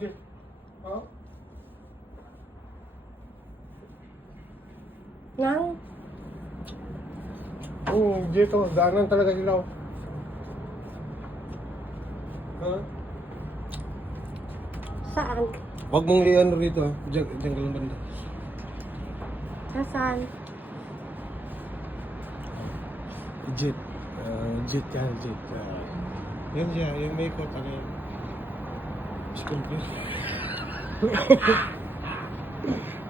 Jeep. Oh? Nang? Dito, daanan talaga sila. Oh. Ha? Saan? Huwag mong iyan rito. Diyan ka lang banda. Saan? Jeep. Jeep yan, Jeep. Yan siya, yung may ikot, ano yan? Scorpio.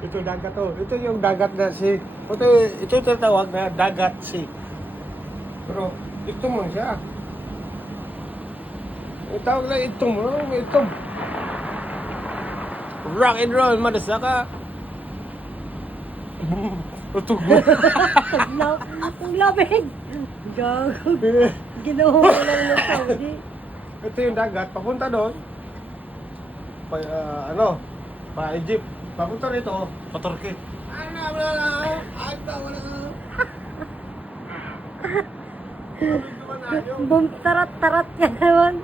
Ito dagat to. Ito yung dagat na si... Ito tatawag na dagat si. Pero ito mo siya. Ang tawag na ito mo. Ito. Rock and roll, madasaka. Ito mo. Ang labig! Gago. Ginawa mo lang ng Saudi. Ito yung dagat. Papunta doon. Pa Egypt. Papunta rito. Pa Turkey. Bum, tarat-tarat ka naman.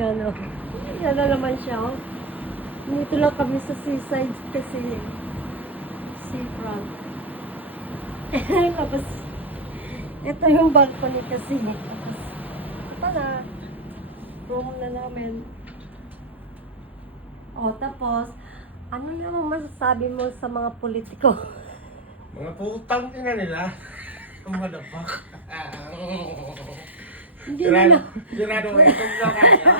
Yan o. Yan na naman siya o. Dito lang kami sa seaside kasi seafront. Tapos, ito yung balcony kasi. Tapos, ito na. Room na namin. O, tapos, ano naman masasabi mo sa mga politiko? Mga putang ina nila. Madapak. Hindi na. Sirado mo itong na kayo.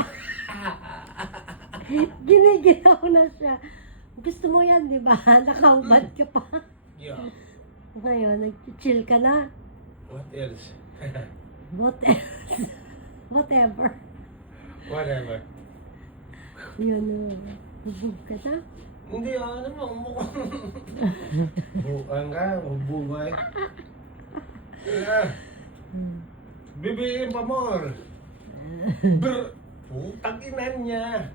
Giniginaw na siya. Gusto mo yan, di ba? Nakaubad ka pa. Yeah. Ngayon, nag-chill ka na. What else? What else? Whatever. Whatever. Yun, bubog ka na. Hindi, ano mo, mukhang... Bukan ka, bubay. Bibiin pa more. Putang ina niya.